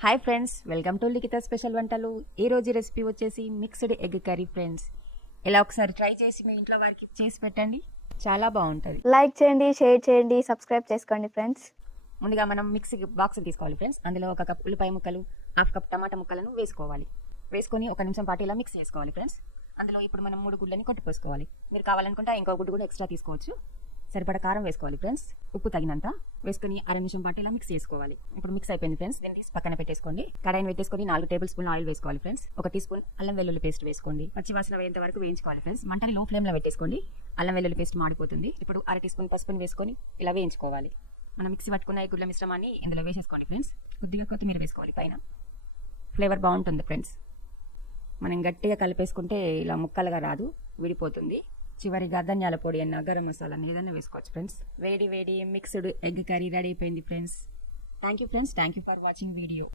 Hi friends, welcome to Likhitha special వంటలు. ఈ రోజు రెసిపీ వచ్చేసి మిక్స్డ్ ఎగ్ కర్రీ ఫ్రెండ్స్. ఇలా ఒకసారి ట్రై చేసి మీ ఇంట్లో వారికి చేసి పెట్టండి, చాలా బాగుంటుంది. లైక్ చేయండి, షేర్ చేయండి, సబ్స్క్రైబ్ చేసుకోండి ఫ్రెండ్స్. ముందుగా మనం మిక్సీ బాక్స్ తీసుకోవాలి ఫ్రెండ్స్. అందులో 1 కప్ ఉల్లిపాయ ముక్కలు, హాఫ్ కప్ టమాటా ముక్కలను వేసుకోవాలి. వేసుకొని 1 నిమిషం పాటు ఇలా మిక్స్ చేసుకోవాలి ఫ్రెండ్స్. అందులో ఇప్పుడు మనం 3 గుడ్లని కొట్టుకోవాలి. మీరు కావాలనుకుంటే ఇంకో గుడ్డు కూడా ఎక్స్ట్రా తీసుకోవచ్చు. సరిపడా కారం వేసుకోవాలి ఫ్రెండ్స్, ఉప్పు తగినంత వేసుకుని 1/2 నిమిషం పాటు ఇలా మిక్స్ చేసుకోవాలి. ఇప్పుడు మిక్స్ అయిపోయింది ఫ్రెండ్స్. దీన్ని తీసి పక్కన పెట్టేసుకోండి. కడాయిని పెట్టేసుకొని 4 టేబుల్ స్పూన్ ఆయిల్ వేసుకోవాలి ఫ్రెండ్స్. 1 టీ స్పూన్ అల్లం వెల్లుల్లి పేస్ట్ వేసుకోండి. పచ్చి వాసన వేయంత వరకు వేయించుకోవాలి ఫ్రెండ్స్. మంటని లో ఫ్లేమ్ లో పెట్టేసుకోండి, అల్లం వెల్లుల్లి పేస్ట్ మాడిపోతుంది. ఇప్పుడు 1/2 టీ స్పూన్ పసుపుని వేసుకొని ఇలా వేయించుకోవాలి. మనం మిక్సీ పట్టుకున్న ఈ గుడ్ల మిశ్రమాన్ని ఇందులో వేసేసుకోండి ఫ్రెండ్స్. కొద్దిగా కొత్తిమీర వేసుకోవాలి పైన, ఫ్లేవర్ బాగుంటుంది ఫ్రెండ్స్. మనం గట్టిగా కలిపేసుకుంటే ఇలా ముక్కలుగా రాదు, విడిపోతుంది. చివరిగా ధనియాల పొడి అన్న గరం మసాలా ఏదైనా వేసుకోవచ్చు ఫ్రెండ్స్. వేడి వేడి మిక్స్డ్ ఎగ్ కర్రీ రెడీ అయిపోయింది friends. Thank you friends, thank you for watching video.